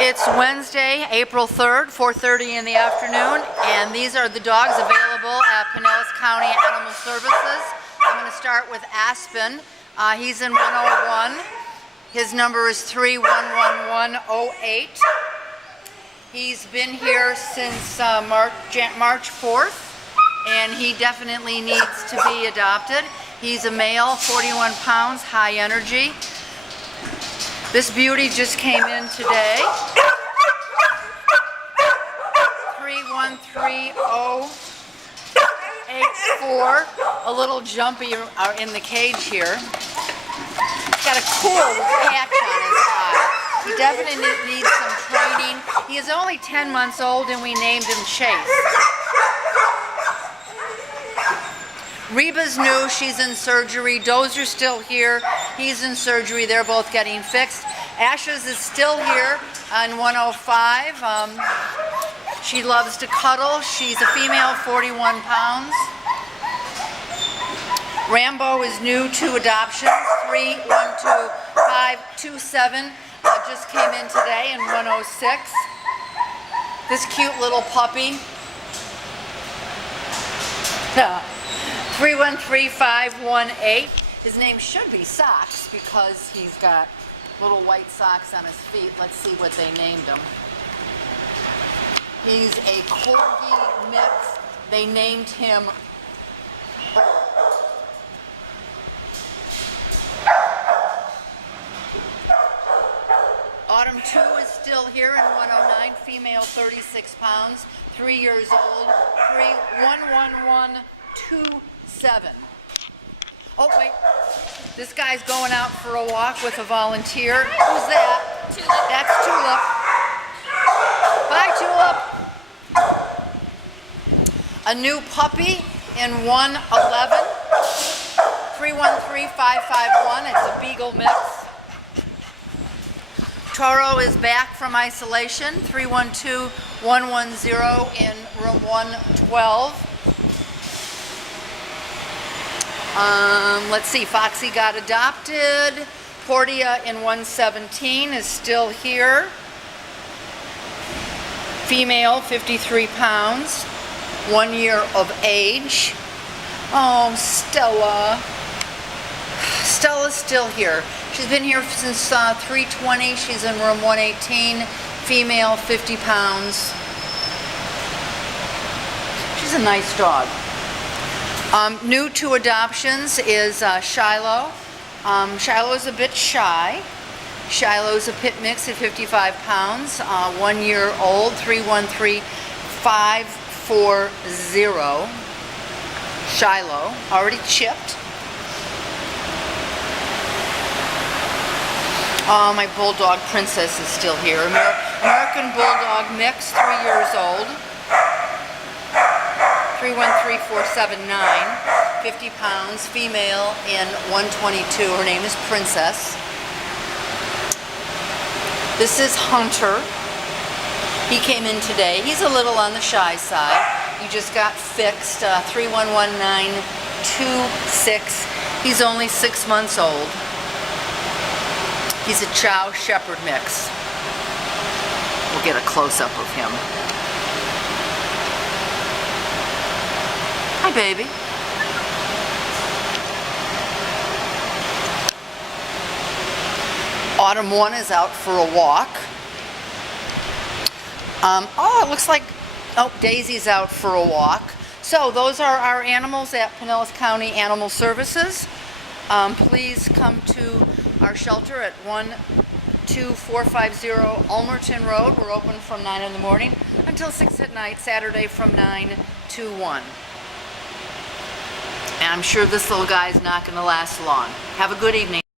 It's Wednesday, April 3rd, 4:30 in the afternoon, and these are the dogs available at Pinellas County ANimal Services. I'm going to start with Aspen. He's in 101. His number is 311108. He's been here since March 4th, and he definitely needs to be adopted. He's a male, 41 pounds, high energy. This beauty just came in today. 313084. A little jumpy in the cage here. He's got a cool patch on his eye. He definitely needs some training. He is only 10 months old and we named him Chase. Reba's new, she's in surgery. Dozer's still here, he's in surgery, they're both getting fixed. Ashes is still here on 105. She loves to cuddle. She's a female, 41 pounds. Rambo is new to adoption, 312527. Just came in today in 106. This cute little puppy. 313518. His name should be Socks because he's got little white socks on his feet. Let's see what they named him. He's a Corgi mix. They named him Autumn 2 is still here in 109, female, 36 pounds, 3 years old, 311127. Oh, wait. This guy's going out for a walk with a volunteer. Who's that? Tulip. That's Tulip. Bye, Tulip. A new puppy in 111. 313551. It's a Beagle mix. Toro is back from isolation. 312110 in room 112. Let's see, Foxy got adopted. Portia in 117 is still here. Female, 53 pounds, 1 year of age. Oh, Stella. Stella's still here. She's been here since 320. She's in room 118. Female, 50 pounds. She's a nice dog. New to adoptions is Shiloh. Shiloh is a bit shy. Shiloh's a pit mix at 55 pounds, 1 year old, 313540. Shiloh, already chipped. My Bulldog Princess is still here. American Bulldog mix, 3 years old. 313479, 50 pounds, female in 122. Her name is Princess. This is Hunter. He came in today. He's a little on the shy side. He just got fixed, 311926. He's only 6 months old. He's a Chow Shepherd mix. We'll get a close-up of him. Hi, baby. Autumn 1 is out for a walk. Oh, it looks like, Daisy's out for a walk. So those are our animals at Pinellas County ANimal Services. Please come to our shelter at 12450 Ulmerton Road. We're open from 9 in the morning until 6 at night, Saturday from 9 to 1. And I'm sure this little guy's not going to last long. Have a good evening.